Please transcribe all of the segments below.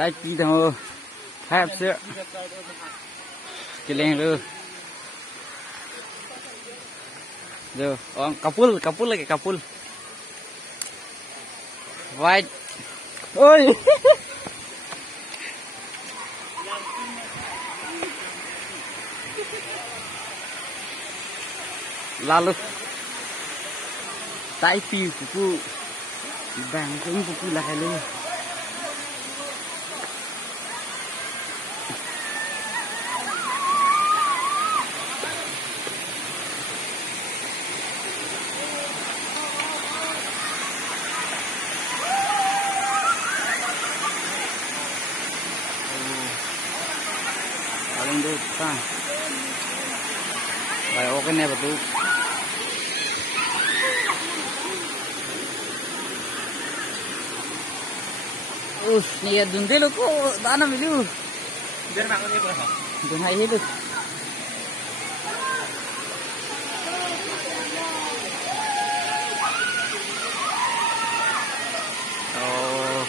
tay pi thằng thép sữa cái lên luôn rồi kapul lagi kapul white oi lalu tay pi kuku bang cũng kuku là hay luôn paling depan baik oke nih betul nih dunde lo kok tanam itu biar makan itu dun hai itu oh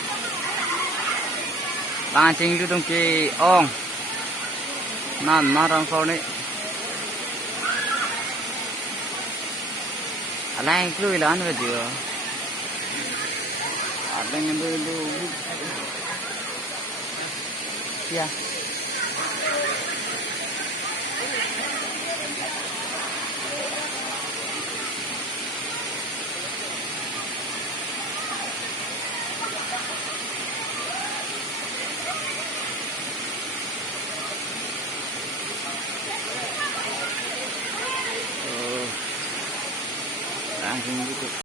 lancing itu dong ke ong nan marang kau ni alai clue ilan video ada yang dulu ya